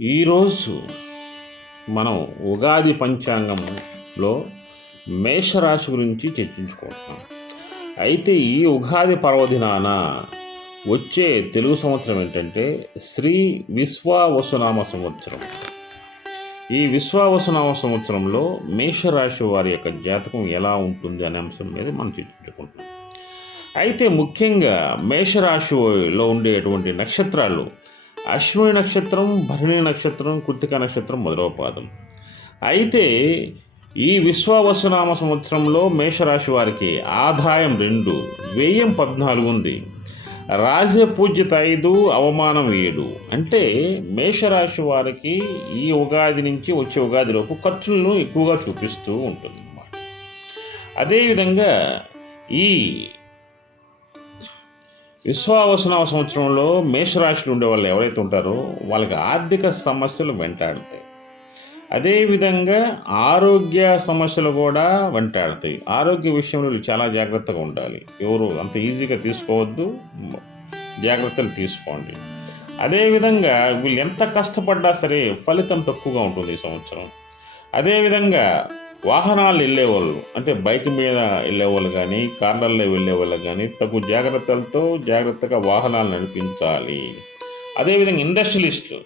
ఈరోజు మనం ఉగాది పంచాంగంలో మేషరాశి గురించి చర్చించుకుంటున్నాం. అయితే ఈ ఉగాది పర్వదినాన వచ్చే తెలుగు సంవత్సరం ఏంటంటే శ్రీ విశ్వావసునామ సంవత్సరం. ఈ విశ్వావసునామ సంవత్సరంలో మేషరాశి వారి యొక్క జాతకం ఎలా ఉంటుంది అనే అంశం మీద మనం చర్చించుకుంటున్నాం. అయితే ముఖ్యంగా మేషరాశిలో ఉండేటువంటి నక్షత్రాలు అశ్విని నక్షత్రం భరణి నక్షత్రం కృతిక నక్షత్రం మొదలవ పాదం. అయితే ఈ విశ్వావసునామ సంవత్సరంలో మేషరాశి వారికి ఆదాయం రెండు వ్యయం పద్నాలుగు ఉంది. రాజపూజ్యత ఐదు అవమానం ఏడు. అంటే మేషరాశి వారికి ఈ ఉగాది నుంచి వచ్చే ఉగాదిలోపు ఖర్చులను ఎక్కువగా చూపిస్తూ ఉంటుంది అన్నమాట అదేవిధంగా ఈ విశ్వావసనామ సంవత్సరంలో మేషరాశిలో ఉండే వాళ్ళు ఎవరైతే ఉంటారో వాళ్ళకి ఆర్థిక సమస్యలు వెంటాడతాయి. అదేవిధంగా ఆరోగ్య సమస్యలు కూడా వెంటాడతాయి. ఆరోగ్య విషయంలో చాలా జాగ్రత్తగా ఉండాలి. ఎవరు అంత ఈజీగా తీసుకోవద్దు. జాగ్రత్తలు తీసుకోండి. అదేవిధంగా వీళ్ళు ఎంత కష్టపడ్డా సరే ఫలితం తక్కువగా ఉంటుంది ఈ సంవత్సరం. అదేవిధంగా వాహనాలు వెళ్ళేవాళ్ళు. అంటే బైక్ మీద వెళ్ళేవాళ్ళు కానీ కార్లలో వెళ్ళేవాళ్ళు కానీ తగు జాగ్రత్తలతో జాగ్రత్తగా వాహనాలు నడిపించాలి. అదేవిధంగా ఇండస్ట్రియలిస్టులు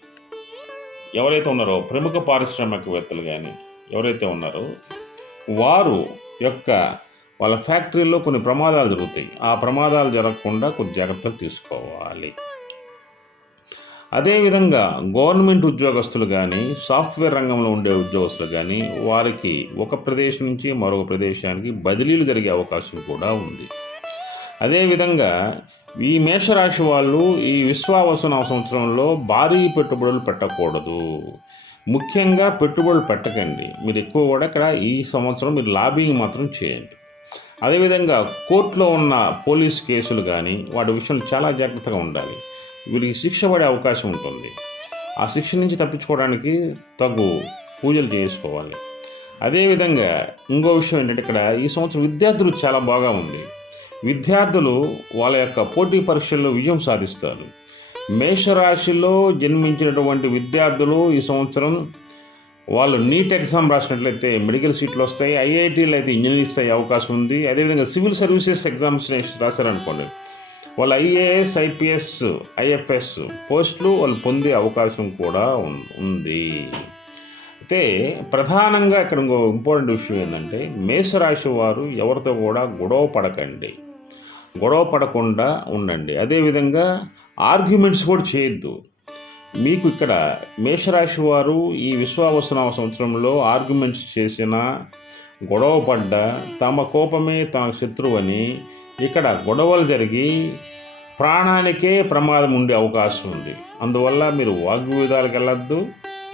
ఎవరైతే ఉన్నారో ప్రముఖ పారిశ్రామికవేత్తలు కానీ ఎవరైతే ఉన్నారో వారు యొక్క వాళ్ళ ఫ్యాక్టరీలో కొన్ని ప్రమాదాలు జరుగుతాయి. ఆ ప్రమాదాలు జరగకుండా కొన్ని జాగ్రత్తలు తీసుకోవాలి. అదేవిధంగా గవర్నమెంట్ ఉద్యోగస్తులు కానీ సాఫ్ట్వేర్ రంగంలో ఉండే ఉద్యోగస్తులు కానీ వారికి ఒక ప్రదేశం నుంచి మరొక ప్రదేశానికి బదిలీలు జరిగే అవకాశం కూడా ఉంది. అదేవిధంగా ఈ మేషరాశి వాళ్ళు ఈ విశ్వావసన సంవత్సరంలో భారీ పెట్టుబడులు పెట్టకూడదు. ముఖ్యంగా పెట్టుబడులు పెట్టకండి. మీరు ఎక్కువ కూడా ఇక్కడ ఈ సంవత్సరం మీరు లాబింగ్ మాత్రం చేయండి. అదేవిధంగా కోర్టులో ఉన్న పోలీస్ కేసులు కానీ వాటి విషయంలో చాలా జాగ్రత్తగా ఉండాలి. వీరికి శిక్ష పడే అవకాశం ఉంటుంది. ఆ శిక్ష నుంచి తప్పించుకోవడానికి తగు పూజలు చేసుకోవాలి. అదేవిధంగా ఇంకో విషయం ఏంటంటే ఇక్కడ ఈ సంవత్సరం విద్యార్థులు చాలా బాగా ఉంది. విద్యార్థులు వాళ్ళ యొక్క పోటీ పరీక్షల్లో విజయం సాధిస్తారు. మేషరాశిలో జన్మించినటువంటి విద్యార్థులు ఈ సంవత్సరం వాళ్ళు నీట్ ఎగ్జామ్ రాసినట్లయితే మెడికల్ సీట్లు వస్తాయి ఐఐటీలు అయితే ఇంజనీర్స్ అయ్యే అవకాశం ఉంది. అదేవిధంగా సివిల్ సర్వీసెస్ ఎగ్జామ్స్ రాశారనుకోండి వాళ్ళు ఐఏఎస్ ఐపీఎస్ ఐఎఫ్ఎస్ పోస్టులు వాళ్ళు పొందే అవకాశం కూడా ఉంది. అయితే ప్రధానంగా ఇక్కడ ఇంకో ఇంపార్టెంట్ విషయం ఏంటంటే మేషరాశి వారు ఎవరితో కూడా గొడవ పడకండి. గొడవ పడకుండా ఉండండి. అదేవిధంగా ఆర్గ్యుమెంట్స్ కూడా చేయొద్దు. మీకు ఇక్కడ మేషరాశి వారు ఈ విశ్వావసనామ సంవత్సరంలో ఆర్గ్యుమెంట్స్ చేసిన గొడవ పడ్డ తమ కోపమే తమ శత్రువు అని ఇక్కడ గొడవలు జరిగి ప్రాణానికే ప్రమాదం ఉండే అవకాశం ఉంది. అందువల్ల మీరు వాగ్వివాదాలకు వెళ్ళొద్దు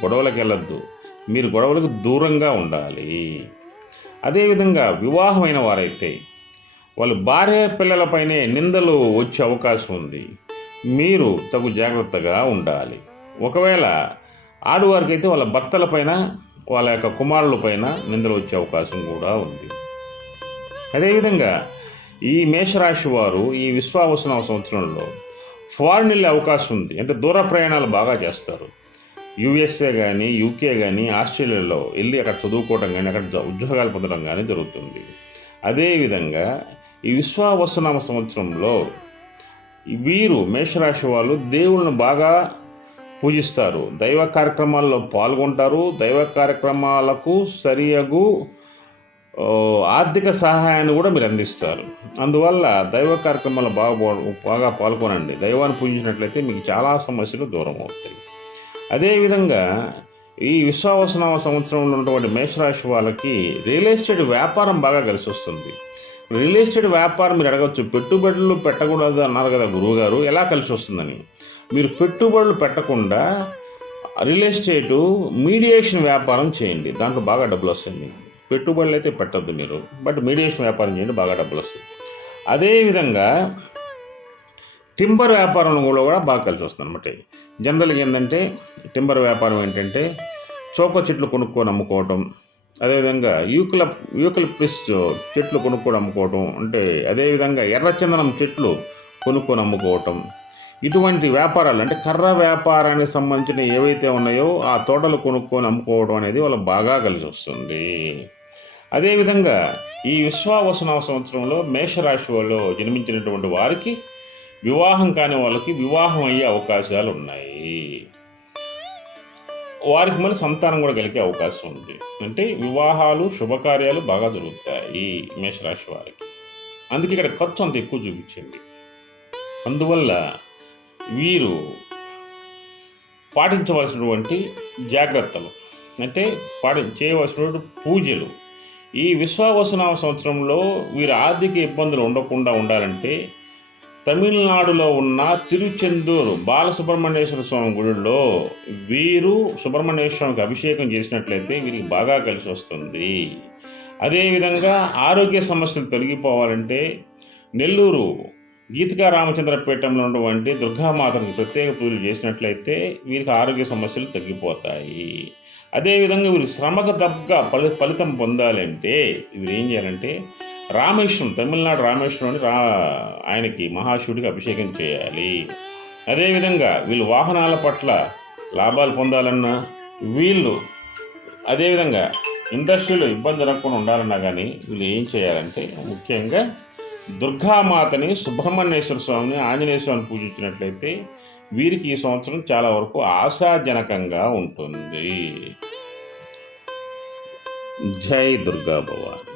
గొడవలకు వెళ్ళొద్దు. మీరు గొడవలకు దూరంగా ఉండాలి. అదేవిధంగా వివాహమైన వారైతే వాళ్ళు భార్య పిల్లలపైనే నిందలు వచ్చే అవకాశం ఉంది. మీరు తగు జాగ్రత్తగా ఉండాలి. ఒకవేళ ఆడవారికి అయితే వాళ్ళ భర్తలపైన వాళ్ళ యొక్క కుమారులపైన నిందలు వచ్చే అవకాశం కూడా ఉంది. అదేవిధంగా ఈ మేషరాశి వారు ఈ విశ్వావసన సంవత్సరంలో ఫారిన్ వెళ్ళే అవకాశం ఉంది. అంటే దూర ప్రయాణాలు బాగా చేస్తారు. యూఎస్ఏ కానీ యూకే కానీ ఆస్ట్రేలియాలో వెళ్ళి అక్కడ చదువుకోవడం కానీ అక్కడ ఉద్యోగాలు పొందడం కానీ జరుగుతుంది. అదేవిధంగా ఈ విశ్వావసనామ సంవత్సరంలో వీరు మేషరాశి వాళ్ళు దేవుళ్ళను బాగా పూజిస్తారు. దైవ కార్యక్రమాల్లో పాల్గొంటారు. దైవ కార్యక్రమాలకు సరియగు ఆర్థిక సహాయాన్ని కూడా మీరు అందిస్తారు. అందువల్ల దైవ కార్యక్రమాలు బాగా బాగా పాల్గొనండి. దైవాన్ని పూజించినట్లయితే మీకు చాలా సమస్యలు దూరం అవుతాయి. అదేవిధంగా ఈ విశ్వావసనామ సంవత్సరంలో ఉన్నటువంటి మేషరాశి వాళ్ళకి రియల్ ఎస్టేట్ వ్యాపారం బాగా కలిసి వస్తుంది. రియల్ ఎస్టేట్ వ్యాపారం మీరు అడగచ్చు పెట్టుబడులు పెట్టకూడదు అన్నారు కదా గురువుగారు. ఎలా కలిసి వస్తుందని? మీరు పెట్టుబడులు పెట్టకుండా రియల్ ఎస్టేటు మీడియేషన్ వ్యాపారం చేయండి. దాంట్లో బాగా డబ్బులు వస్తాయి మీకు. పెట్టుబడులు అయితే పెట్టద్దు మీరు బట్ మీడియేషన్ వ్యాపారం చేయండి బాగా డబ్బులు వస్తుంది అదేవిధంగా టింబర్ వ్యాపారంలో కూడా కూడా బాగా కలిసి వస్తుంది అనమాట జనరల్గా ఏంటంటే టింబర్ వ్యాపారం ఏంటంటే చోప చెట్లు కొనుక్కొని అమ్ముకోవటం అదేవిధంగా యూకల యూకలిప్టిస్ చెట్లు కొనుక్కొని అమ్ముకోవటం అంటే అదేవిధంగా ఎర్రచందనం చెట్లు కొనుక్కొని అమ్ముకోవటం ఇటువంటి వ్యాపారాలు అంటే కర్ర వ్యాపారానికి సంబంధించిన ఏవైతే ఉన్నాయో ఆ తోటలు కొనుక్కొని అమ్ముకోవడం అనేది వాళ్ళకి బాగా కలిసి వస్తుంది. అదేవిధంగా ఈ విశ్వావసన సంవత్సరంలో మేషరాశి వాళ్ళు జన్మించినటువంటి వారికి వివాహం కాని వాళ్ళకి వివాహం అయ్యే అవకాశాలు ఉన్నాయి. వారికి మళ్ళీ సంతానం కూడా కలిగే అవకాశం ఉంది. అంటే వివాహాలు శుభకార్యాలు బాగా జరుగుతాయి మేషరాశి వారికి. అందుకే ఇక్కడ ఖర్చు అంత ఎక్కువ చూపించింది అందువల్ల వీరు పాటించవలసినటువంటి జాగ్రత్తలు. అంటే పాటి చేయవలసినటువంటి పూజలు ఈ విశ్వావసనామ సంవత్సరంలో వీరి ఆర్థిక ఇబ్బందులు ఉండకుండా ఉండాలంటే తమిళనాడులో ఉన్న తిరుచెందూరు బాలసుబ్రహ్మణ్యేశ్వర స్వామి గుడిలో వీరు సుబ్రహ్మణ్యేశ్వరానికి అభిషేకం చేసినట్లయితే వీరికి బాగా కలిసి వస్తుంది. అదేవిధంగా ఆరోగ్య సమస్యలు తొలగిపోవాలంటే నెల్లూరు గీతికా రామచంద్రపేటంలో ఉన్నటువంటి దుర్గామాతకు ప్రత్యేక పూజలు చేసినట్లయితే వీరికి ఆరోగ్య సమస్యలు తగ్గిపోతాయి. అదేవిధంగా వీరు శ్రమకు తగ్గ ఫలి ఫలితం పొందాలంటే వీరు ఏం చేయాలంటే రామేశ్వరం తమిళనాడు రామేశ్వరం రా ఆయనకి మహాశివుడికి అభిషేకం చేయాలి. అదేవిధంగా వీళ్ళు వాహనాల పట్ల లాభాలు పొందాలన్నా వీళ్ళు అదేవిధంగా ఇండస్ట్రీలో ఇబ్బంది జరగకుండా ఉండాలన్నా కానీ వీళ్ళు ఏం చేయాలంటే ముఖ్యంగా దుర్గామాతని సుబ్రహ్మణ్యేశ్వర స్వామిని ఆంజనేయ స్వామిని పూజించినట్లయితే వీరికి ఈ సంవత్సరం చాలా వరకు ఆశాజనకంగా ఉంటుంది. జై దుర్గా భవాని.